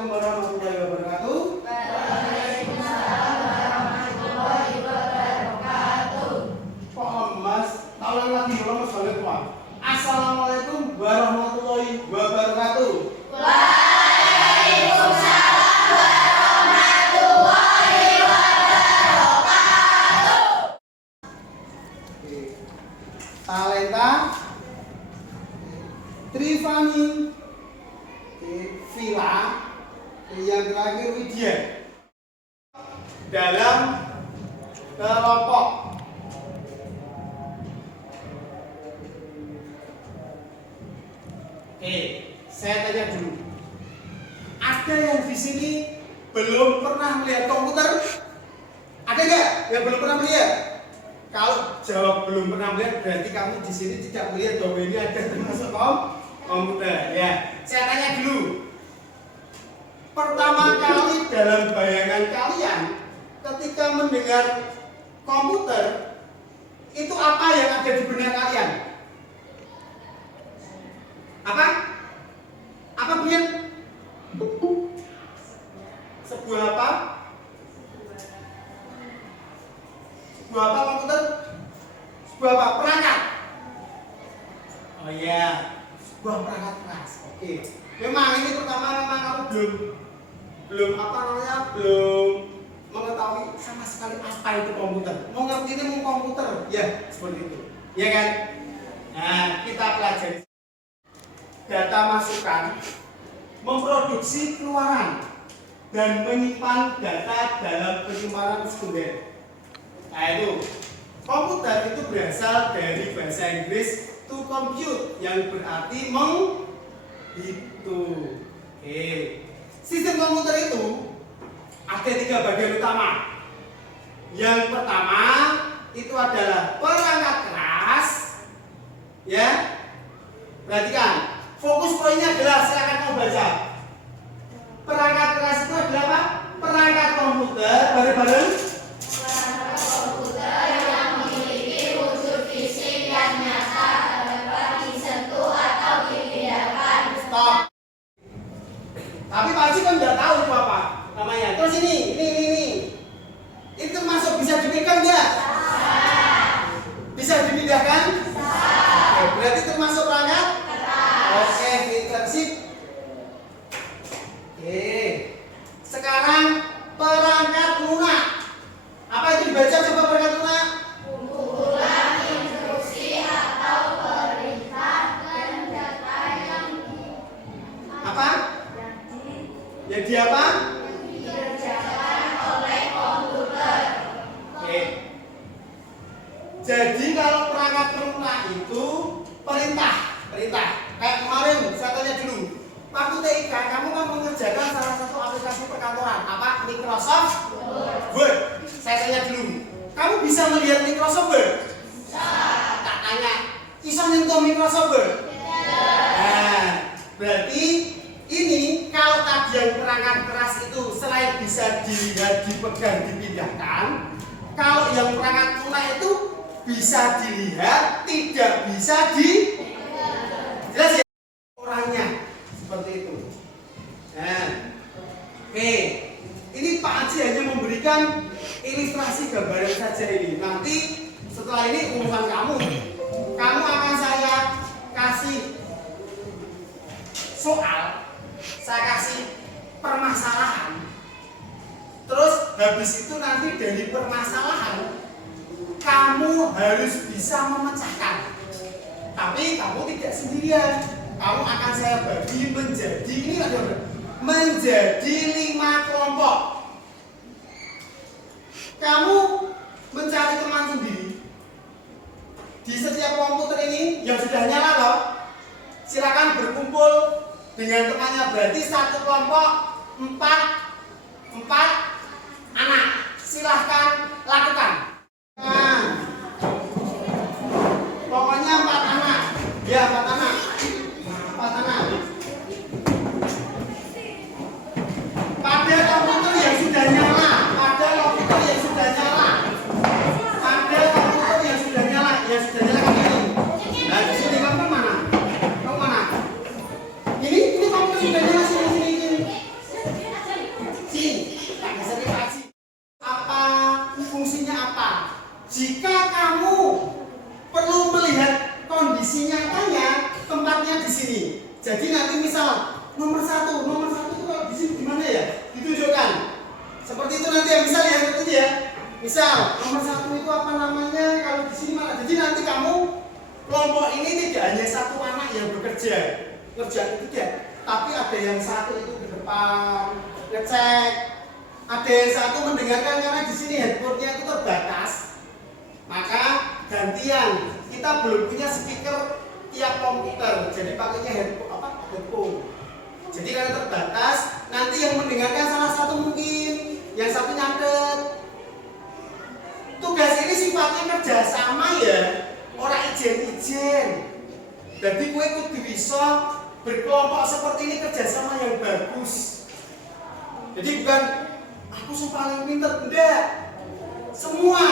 Assalamualaikum warahmatullahi wabarakatuh. Waalaikumsalam warahmatullahi wabarakatuh. Paham Mas? Taulang lagi Mas banget Pak. Assalamualaikum warahmatullahi wabarakatuh. Waalaikumsalam warahmatullahi wabarakatuh. Talenta, Trifani, Vila, yang terakhir Widya. Dalam kelompok. Oke, saya tanya dulu. Ada yang di sini belum pernah melihat komputer? Ada nggak yang belum pernah melihat? Kalau jawab belum pernah melihat, berarti kamu di sini tidak melihat bahwa ini ada termasuk komputer. Ya, saya tanya dulu. Pertama kali dalam bayangan kalian, ketika mendengar komputer, itu apa yang ada di benak kalian? Apa? Apa Brian? Sebuah apa? Sebuah apa komputer? Sebuah apa? Perangkat. Oh iya, sebuah perangkat keras. Oke. Memang ini pertama memang kamu belum mengetahui sama sekali apa itu komputer. Mau ngerti ini mau komputer, ya seperti itu. Ya kan? Nah, kita pelajari. Data masukan memproduksi keluaran dan menyimpan data dalam penyimpanan sekunder. Nah itu, komputer itu berasal dari bahasa Inggris to compute yang berarti menghitung. Oke. Sistem komputer itu ada 3 bagian utama. Yang pertama itu adalah perangkat keras. Ya, perhatikan. Fokus poinnya adalah silakan mau baca. Perangkat keras itu adalah apa? Perangkat komputer bareng-bareng. Perangkat komputer yang memiliki wujud fisik yang nyata dapat disentuh atau dipindahkan. Stop. Tapi Pak Haji kan nggak tahu itu apa namanya. Terus ini. Itu masuk bisa dipegang nggak? Bisa dipindahkan? Oke, berarti termasuk perangkat? Oke, pinter sip. Oke. Sekarang perangkat lunak. Apa itu dibaca coba perangkat lunak? Kumpulan instruksi atau perintah dan data yang Apa? Jadi apa? dikerjakan oleh komputer. Oke. Jadi kalau perangkat lunak itu perintah. Kayak kemarin saya tanya dulu. Waktu TIK kamu kan mengerjakan salah satu aplikasi perkantoran, apa? Microsoft Word. Saya tanya dulu. Kamu bisa melihat Microsoft Word? Tak tanya. Bisa nyentuh Microsoft Word? Nah, berarti ini kalau tadi yang perangkat keras itu selain bisa dilihat, dipegang, dipindahkan, kalau yang perangkat lunak itu bisa dilihat, tidak bisa jelas ya orangnya seperti itu. Nah, oke. Ini Pak Haji hanya memberikan ilustrasi gambaran saja ini. Nanti setelah ini urusan kamu akan saya kasih soal, saya kasih permasalahan. Terus habis itu nanti dari permasalahan kamu harus bisa memecahkan. Tapi kamu tidak sendirian. Kamu akan saya bagi menjadi 5 kelompok. Kamu mencari teman sendiri. Di setiap komputer ini yang sudah nyala loh, silakan berkumpul dengan temannya. Berarti satu kelompok 4 anak. Silahkan lakukan. Nah, pokoknya 4 anak. Ya, 4 anak. 4 anak. Pada komputer yang sudah nyala, ngecek. Ada yang satu mendengarkan karena di sini headboardnya itu terbatas. Maka gantian, kita belum punya speaker tiap komputer, jadi pakainya headphone. Jadi karena terbatas, nanti yang mendengarkan salah satu mungkin, yang satu nyatet. Tugas ini sifatnya kerjasama ya, orang ijen-ijen. Jadi kue kudu bisa berkelompok seperti ini, kerjasama yang bagus. Jadi bukan aku yang paling pinter, enggak. Semua.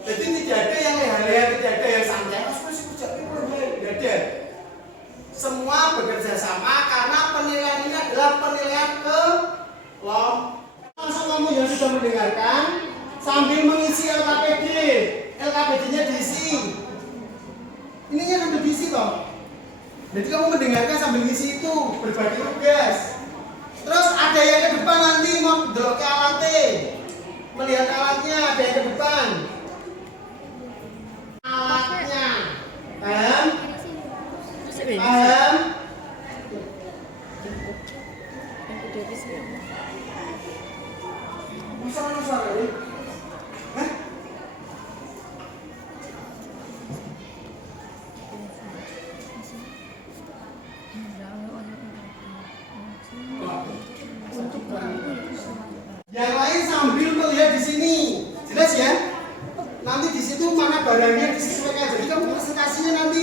Jadi tidak ada yang leha-leha, tidak ada yang santai. Mas kerja tidak ada. Semua bekerja sama karena penilaian ini adalah penilaian kelompok. Langsung kamu yang sudah mendengarkan sambil mengisi LKPD. LKPD-nya diisi. Ininya sambil diisi toh. Jadi kamu mendengarkan sambil ngisi itu, berbagi tugas. Terus ada yang ke depan nanti mau delok ke alatnya, melihat alatnya, ada yang ke depan. Alatnya, paham? Paham? Bisa mana suara ini? Hah? Yang lain sambil melihat di sini, jelas ya? Nanti di situ mana barangnya disesuaikan. Jadi kamu presentasinya nanti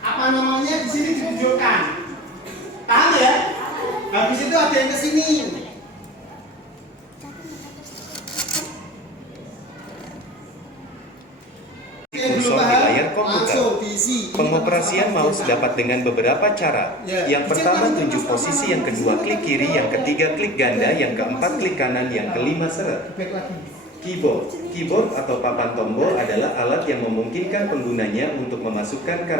apa namanya di sini ditunjukkan. Paham ya? Habis itu ada yang ke sini. Kursor di layar komputer. Pengoperasian mouse dapat dengan beberapa cara. Yang pertama, tunjuk posisi, yang kedua klik kiri, yang ketiga klik ganda, yang keempat klik kanan, yang kelima seret. Keyboard atau papan tombol adalah alat yang memungkinkan penggunanya untuk memasukkan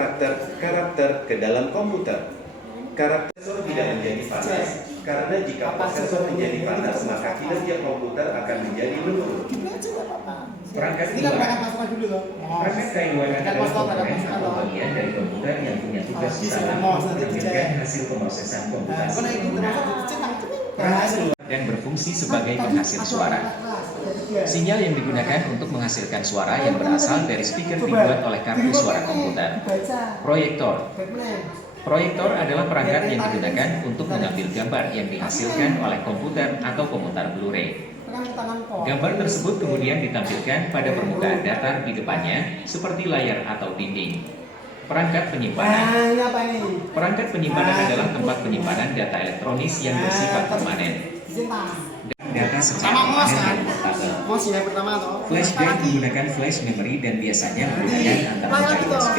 karakter ke dalam komputer. Karakter tidak menjadi panas, karena jika prosesor menjadi panas, maka kinerja komputer akan menjadi menurun. Perangkat kailuan adalah komponen atau bagian dari komputer yang punya tugas utama menampilkan hasil pemrosesan komputasi dan berfungsi sebagai penghasil suara. Sinyal yang digunakan untuk menghasilkan suara yang berasal dari speaker dibuat oleh kartu suara komputer. Proyektor adalah perangkat yang digunakan untuk mengambil gambar yang dihasilkan oleh komputer atau pemutar Blu-ray. Gambar tersebut kemudian ditampilkan pada permukaan datar di depannya, seperti layar atau dinding. Perangkat penyimpanan adalah tempat penyimpanan data elektronis yang bersifat permanen. Data secara permanen dan portable. Flash drive menggunakan flash memory dan biasanya menggunakan antarmuka USB.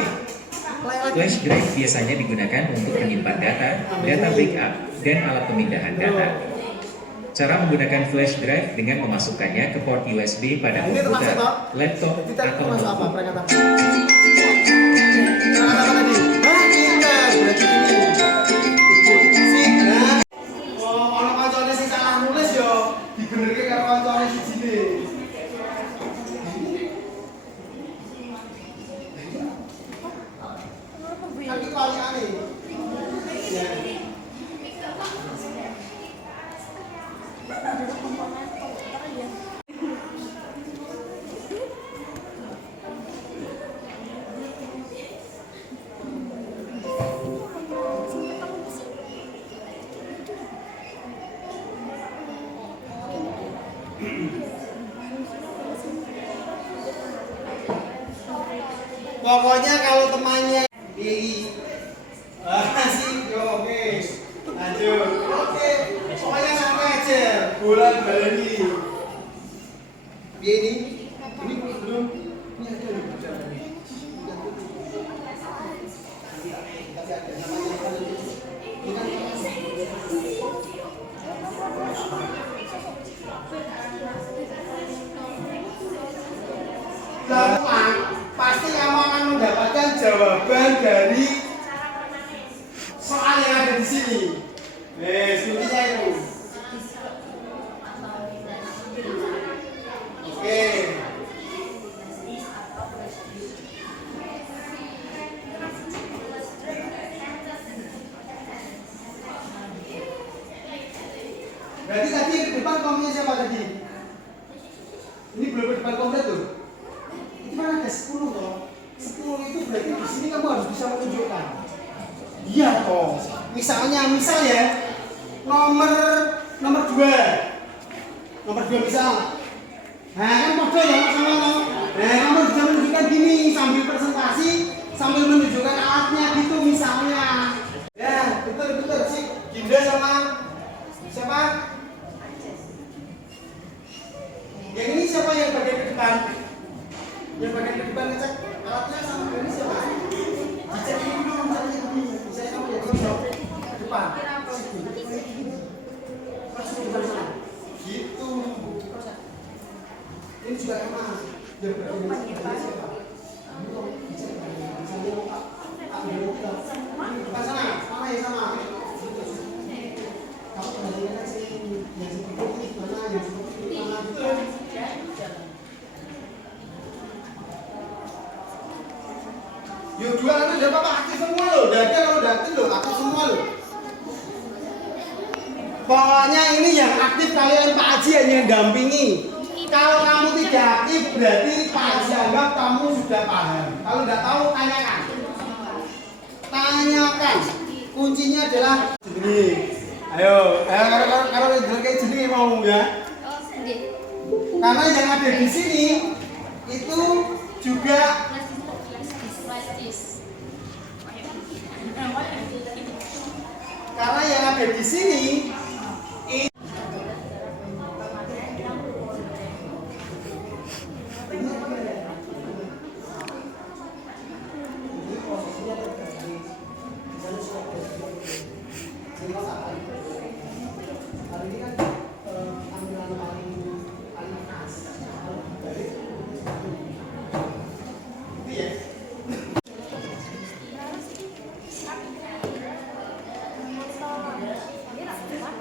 Flash drive biasanya digunakan untuk menyimpan data backup, dan alat pemindahan data. Cara menggunakan flash drive dengan memasukkannya ke port USB pada komputer, laptop, atau notebook. Pokoknya kalau temannya sih, oke, lanjut. Oke, pokoknya santai aja. Bulan baleni. Ini belum. Ini ada loh. Pasti kamu akan mendapatkan jawaban dari soal yang ada di sini. Kuncinya itu. Berarti tadi depan komnya siapa tadi? Ini belum depan komplit tuh. Itu kan ada 10 toh. 10 itu berarti di sini kamu harus bisa menunjukkan. Iya toh. Misal ya, nomor 2. Nomor 2 misal. Nah, kan model ya sama toh. Nah, kamu bisa menunjukkan gini sambil presentasi, sambil menunjukkan alatnya gitu misalnya. Ya, betul sih. Ginda sama siapa? Yang ini siapa yang bagian ke depan? Yang bagian ke depan ngecek alatnya sama ini siapa? Dicek ini dulu, caranya begini. Saya kamu jadi ke depan. Masuk ke sana. Gitu. Ini juga sama. Yang bagian ke siapa? Depan sana, sama ya sama. Kamu kembalikan sini, yang seperti ini mana, yang seperti ini mana, gitu. Yuk jualan udah apa aktif semua loh, dada kalau aktif loh, aktif semua loh. Pokoknya ini yang aktif kalian Pak Haji hanya dampingi. Kalau kamu tidak aktif berarti Pak Haji anggap kamu sudah paham. Kalau tidak tahu tanyakan. Tanyakan. Kuncinya adalah ini. Ayo, kalau kayak gini mau ya. Karena yang ada di sini itu juga karena yang ada di sini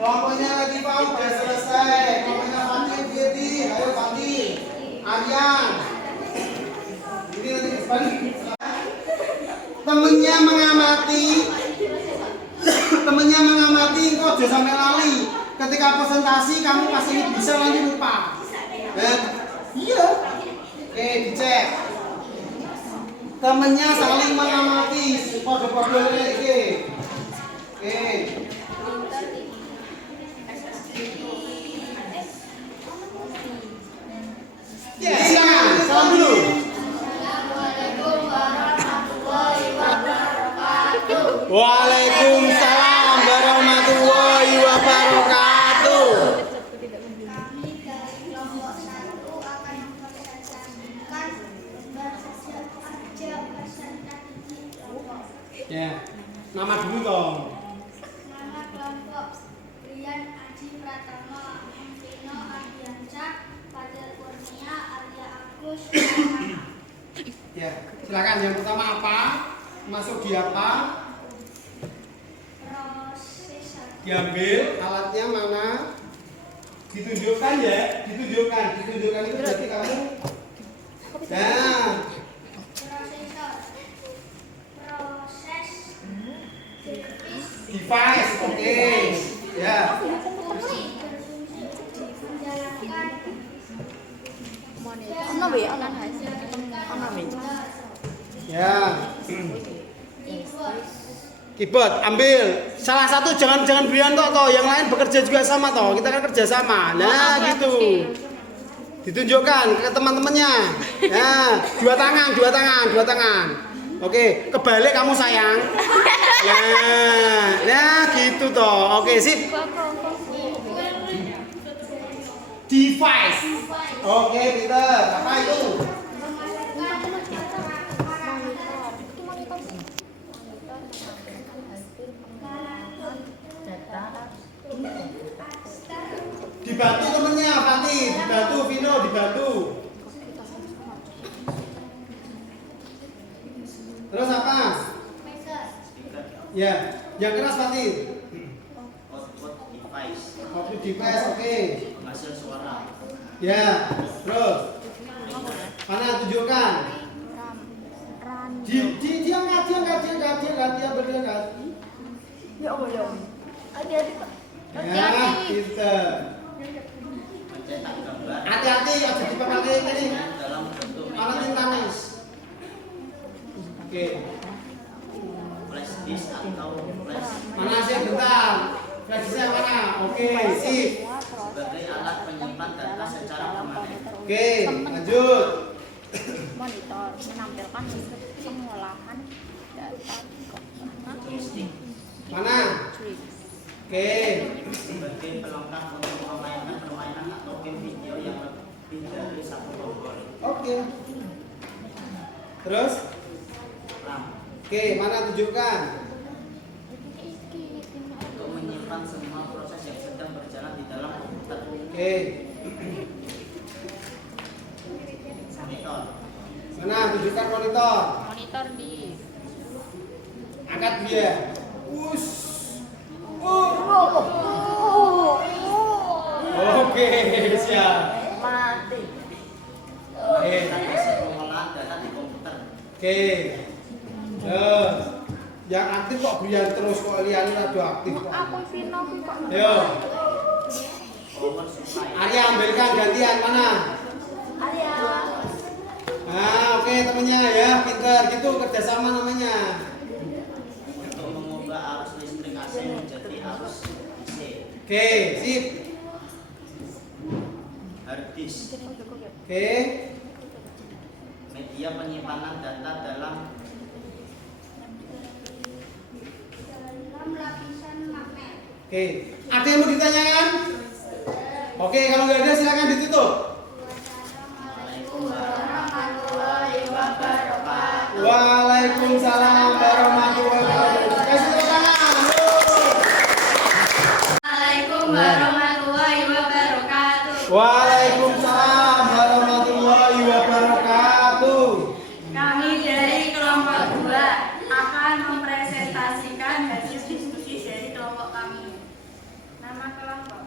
kelompoknya lagi Pak udah selesai. Kelompoknya Fandi, Dedi, ayo Fandi, Aryan. Ini nanti ke depan. Temennya mengamati, kok aja sampai lali. Ketika presentasi kamu pasti bisa nanti lupa. Iya. Oke, dicek. Temennya saling mengamati, kode-kode iki. Oke. Ya, salam dulu. Waalaikumsalam warahmatullahi wabarakatuh. Kami dari kelompok 1 akan mempresentasikan hasil presentasi kelompok. Ya, nama dulu dong. Nama kelompok Rian Aji Pratama, Vino Ardiansyah, Fadil Kurnia, Arya Agus, Ya, silakan yang pertama apa? Masuk di apa? Proses Diambil alatnya mana? Ditunjukkan ya, ditunjukkan itu berarti kamu. Nah, prosesor, proses device, oke. Ya, fungsi menjalankan Ano ba yan? Ano ba? ya. Keyboard, ambil. Salah satu jangan Brianto toh, yang lain bekerja juga sama toh. Kita kan kerja sama. Nah, gitu. Ditunjukkan ke teman-temannya. Nah, dua tangan. Oke, kebalik kamu sayang. Nah, gitu toh. Oke, sip. Device. Oke, Peter. Apa itu? Dibantu temennya, Fati. Dibantu, Vino, dibantu. Terus apa? Ya, yang keras Fati. Output device, oke. Hasil suara. Ya, terus. Mana tunjukkan? Dia berangkat. Ya Allah ya. Adik-adik. Ya, pinter. Mencetak gambar Hati-hati kalau jadi pakai ini. dalam bentuk Mana tinta nis? Oke. flash disk atau flash Mana sih bentar? Flashnya mana? Oke, sip. sebagai alat penyimpan data secara permanen. Oke, lanjut. Monitor menampilkan hasil pengolahan data di komputer. Joystick Mana? Joystick. Oke. sebagai pelengkap untuk memainkan permainan atau game video yang lebih dari satu tombol. Oke. Terus? RAM Oke, mana tunjukkan? untuk menyimpan semua proses yang sedang berjalan di dalam komputer. Oke. Monitor Mana tunjukkan monitor? Monitor di Angkat dia. Us. Oke, siap. mati. Oke. proses pengolahan data di komputer. Oke. Yang aktif kok Brian terus kok liane rada aktif kok. Aku Vino kuwi kok. Ayo, Power supply Arya ambilkan gantian mana? Arya. Nah, oke temennya ya, pinter gitu kerjasama namanya. untuk mengubah arus listrik AC menjadi arus DC. Oke, sip. Hard disk Oke, media penyimpanan data dalam lapisan magnet. oke. Ada yang mau ditanyakan? Oke, kalau nggak ada silakan ditutup. Assalamualaikum warahmatullahi wabarakatuh. Waalaikumsalam warahmatullahi wabarakatuh. Kasih tepuk tangan. Assalamualaikum warahmatullahi wabarakatuh. Waalaikumsalam warahmatullahi wabarakatuh. Kami dari kelompok 2 akan mempresentasikan hasil diskusi dari kelompok kami. Nama kelompok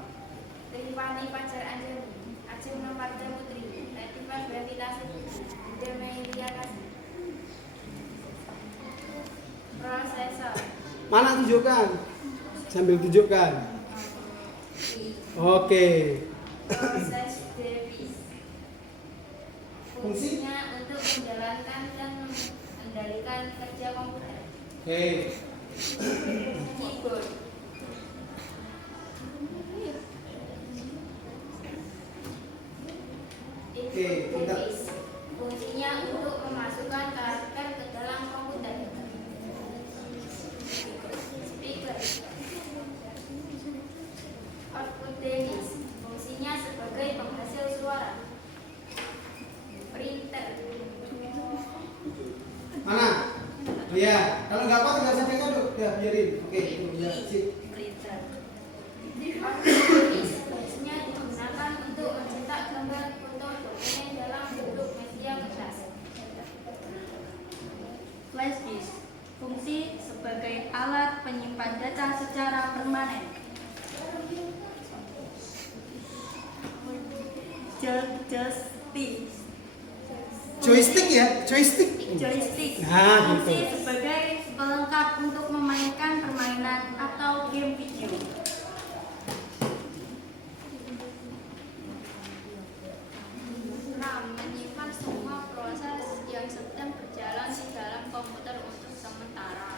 Rifani Fajar Anjani, Aceh Novarta Putri, Latifah Gravitasi, Demelia Kasih. Prosesor Mana tunjukkan? Sambil tunjukkan. Oke. proses Davis. Fungsi? Fungsinya untuk menjalankan dan mengendalikan kerja komputer. Oke. Keyboard. Oke, Input device. Fungsinya untuk memasukkan karakter ke dalam komputer. Speaker. Output device. Fungsinya sebagai penghasil suara. Printer. Mana? Iya. Kalau nggak apa tinggal saja kan ya biarin. Oke, itu ya. Sip. Printer. Output device. Fungsinya digunakan untuk mencetak gambar, foto, dokumen dalam bentuk media kertas. Flash disk, fungsi sebagai alat penyimpan data secara permanen. Joystick ya, joystick. Joystick, Nah, fungsi gitu. sebagai pelengkap untuk memainkan permainan atau game video. RAM menyimpan semua proses yang sedang berjalan di dalam komputer untuk sementara.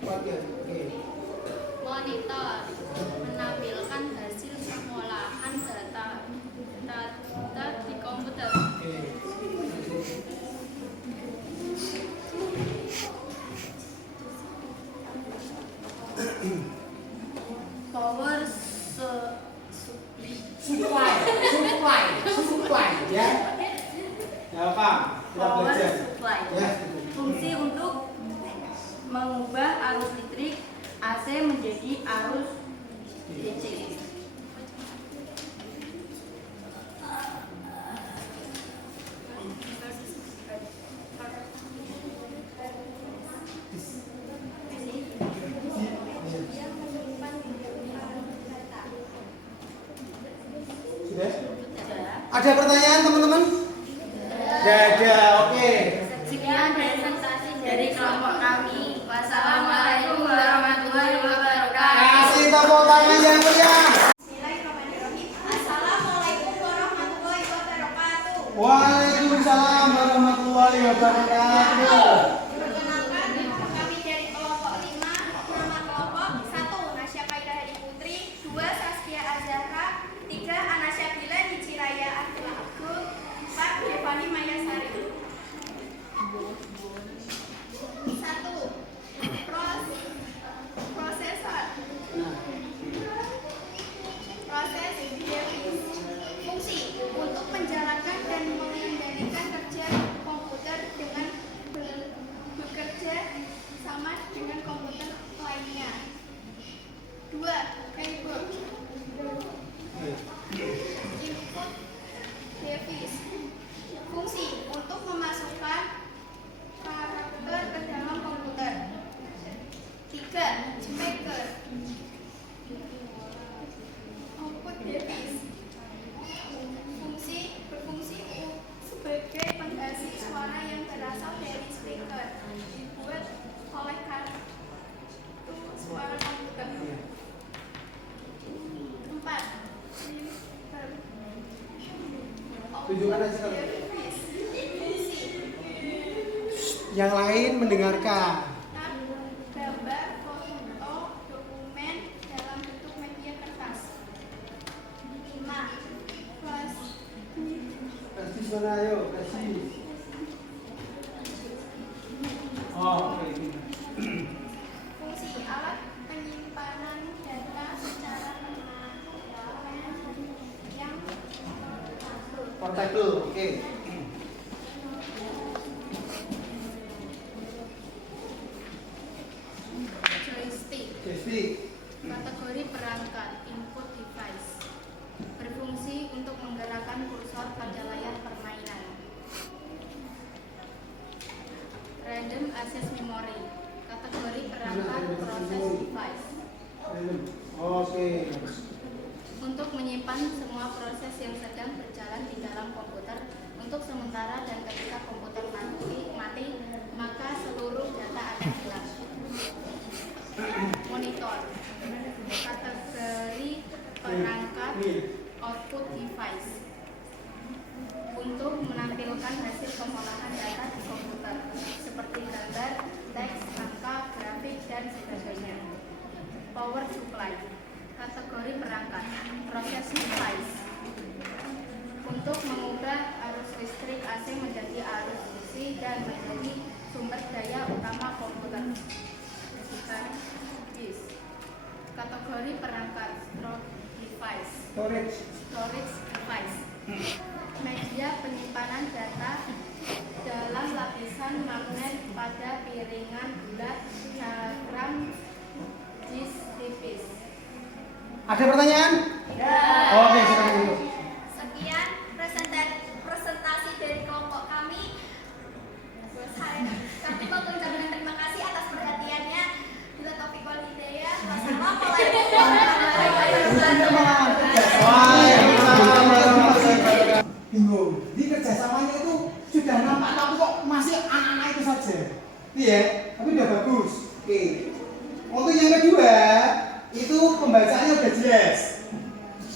Oke. Monitor menampilkan hasil pengolahan data di komputer. Oke. Power Supply ya. Ya paham. Kita Power belajar. supply. Ya. Fungsi untuk mengubah arus listrik AC menjadi arus DC. Sudah? Ada pertanyaan teman-teman? Tidak ada. Oke. Sekian dari dari kelompok kami. Wassalamualaikum warahmatullahi wabarakatuh. Kasih tepuk tangan yang meriah. Bismillahirrahmanirrahim. Assalamualaikum warahmatullahi wabarakatuh. Waalaikumsalam warahmatullahi wabarakatuh. Perkenalkan, kami dari kelompok 5. Nama kelompok 1. Nasya Faidah Hadi Putri, 2. Saskia Azahra, 3. Anasya Bila Hijraya Abdul Agung, 4. Devani Mayasari. 1. Prosesor. Proses Davis. Fungsi untuk menjalankan dan mengendalikan kerja komputer dengan bekerja sama dengan komputer lainnya. 2. Keyboard. Input device. Fungsi untuk memasukkan karakter ke dalam komputer. 3. Speaker. Output device. Berfungsi sebagai penghasil suara yang berasal dari speaker, dibuat oleh kartu suara komputer. 4. Tunjukkan aja kalau Device. Fungsi yang lain mendengarkan. gambar, foto, dokumen dalam bentuk media kertas. 5. Flash. Kasih suara ayo, kasih. Oh, oke. Fungsi alat penyimpanan data secara yang Portable, oke. joystick. Jadi, Kategori perangkat input device. Berfungsi untuk menggerakkan kursor pada layar permainan. Random access memory. Kategori perangkat proses device. oke. Untuk menyimpan semua proses yang sedang berjalan di dalam komputer untuk sementara, dan ketika komputer mati maka seluruh data akan hilang. Monitor. Kategori perangkat output device. Untuk menampilkan hasil pengolahan data di komputer seperti gambar, teks, angka, grafik, dan sebagainya. Power supply. Kategori perangkat proses device. Untuk mengubah arus listrik AC menjadi arus DC dan menjadi sumber daya utama komputer. Disk. Kategori perangkat device. Storage device. Media penyimpanan data dalam lapisan magnet pada piringan bulat diagram disk tipis. Ada pertanyaan? Oke, silakan dulu. Sekian presentasi dari kelompok kami. Kami mengucapkan terima kasih atas perhatiannya. Bila taufiq wal hidayah. Wassalamualaikum warahmatullahi wabarakatuh. Waalaikumsalam warahmatullahi wabarakatuh. Bingung. Di kerjasamanya itu sudah nampak, tapi kok masih anak-anak itu saja. Iya, tapi udah bagus. Oke. Untuk yang kedua, itu pembacaannya udah jelas.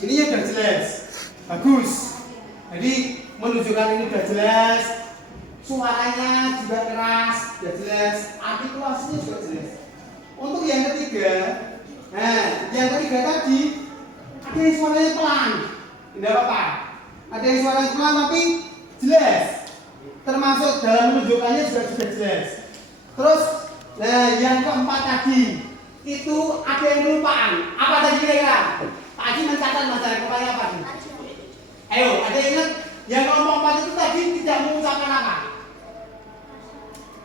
Ini udah jelas. Bagus. Jadi menunjukkan ini udah jelas. Suaranya juga keras, sudah jelas. Artikulasinya juga jelas. Untuk yang ketiga, yang ketiga tadi ada yang suaranya pelan, tidak apa-apa. Ada yang suaranya pelan tapi jelas. Termasuk dalam menunjukkannya juga jelas. Terus, yang keempat tadi itu ada yang kelupaan. Apa tadi kira-kira? Pak Haji mencatat masalah kelupaan apa? Ayo, ada yang ingat? Yang kelompok 4 itu tadi tidak mengucapkan apa?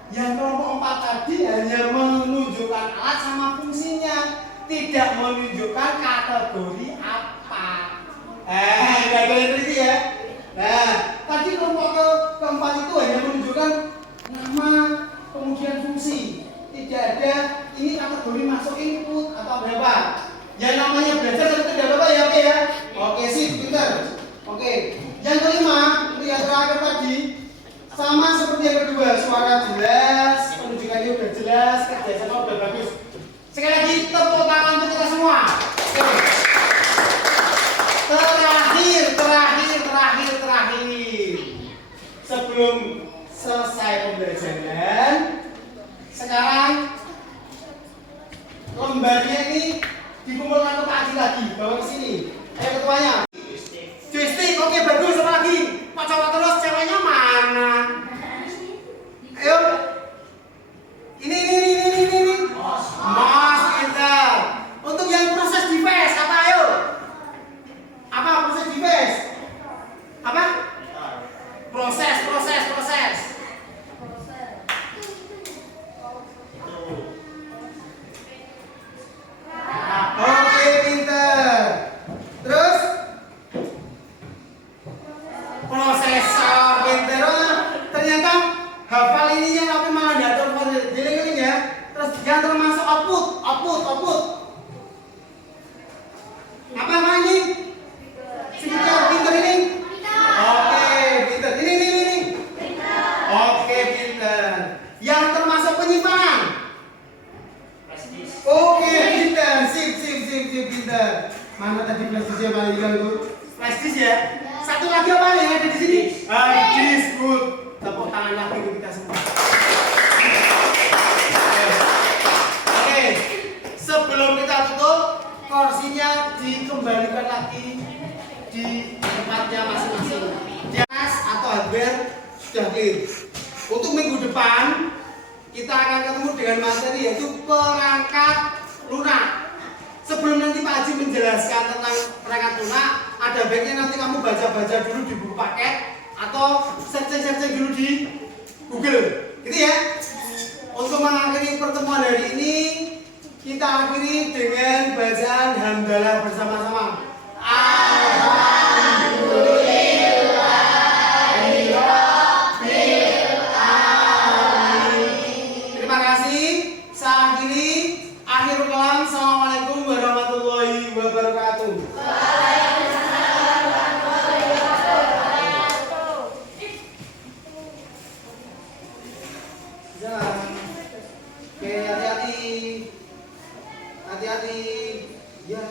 Yang kelompok 4 tadi hanya menunjukkan alat sama fungsinya, tidak menunjukkan kategori apa. Nggak boleh tricky ya. Nah, tadi kelompok keempat itu hanya menunjukkan nama, kemudian fungsi. Tidak ada ini kategori masuk input atau berapa. Yang namanya belajar tapi tidak apa-apa ya, oke ya. Oke sih, pintar. Oke. Yang kelima, itu yang terakhir tadi sama seperti yang kedua, suara jelas, penunjukan semua udah bagus. Sekali lagi tepuk tangan untuk kita semua. Terakhir. Sebelum selesai pembelajaran, sekarang lembarnya ini dikumpulkan ke Pak Haji lagi, bawa ke sini. Ayo ketuanya. Joystick, oke bagus. Apa lagi? Pak coba terus, ceweknya mana? Ayo. Ini. Mas pintar. Untuk yang proses device, apa ayo? Apa proses device? Apa? Proses. Oke, pintar. Terus prosesor, pintar. Oh, ternyata hafal ininya tapi malah diatur dieling-eling ya. Terus yang termasuk output. Apa ini? Speaker, pintar ini. Oke, pintar. Ini. Oke, pintar. Yang termasuk penyimpanan. Oke, pintar. Sip, pintar. Mana tadi flash disk yang paling hilang itu? Flash disk ya. Satu lagi apa yang ada di sini? Hard disk, good. Tepuk tangan lagi untuk kita semua. Oke. Sebelum kita tutup, kursinya dikembalikan lagi di tempatnya masing-masing. Jas atau hardware sudah clear. Untuk minggu depan kita akan ketemu dengan materi yaitu perangkat lunak. Sebelum nanti Pak Haji menjelaskan tentang perangkat lunak, ada baiknya nanti kamu baca-baca dulu di buku paket atau searching dulu di Google, gitu ya. Untuk mengakhiri pertemuan hari ini, kita akhiri dengan bacaan hamdalah bersama-sama. Terima kasih. Saya akhiri. Akhirul kalam. Assalamualaikum warahmatullahi wabarakatuh. Jalan. Oke, hati-hati. Ya.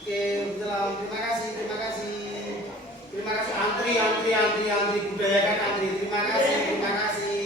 Oke, salam. Terima kasih. Terima kasih antri. Budayakan antri. Terima kasih. Terima kasih.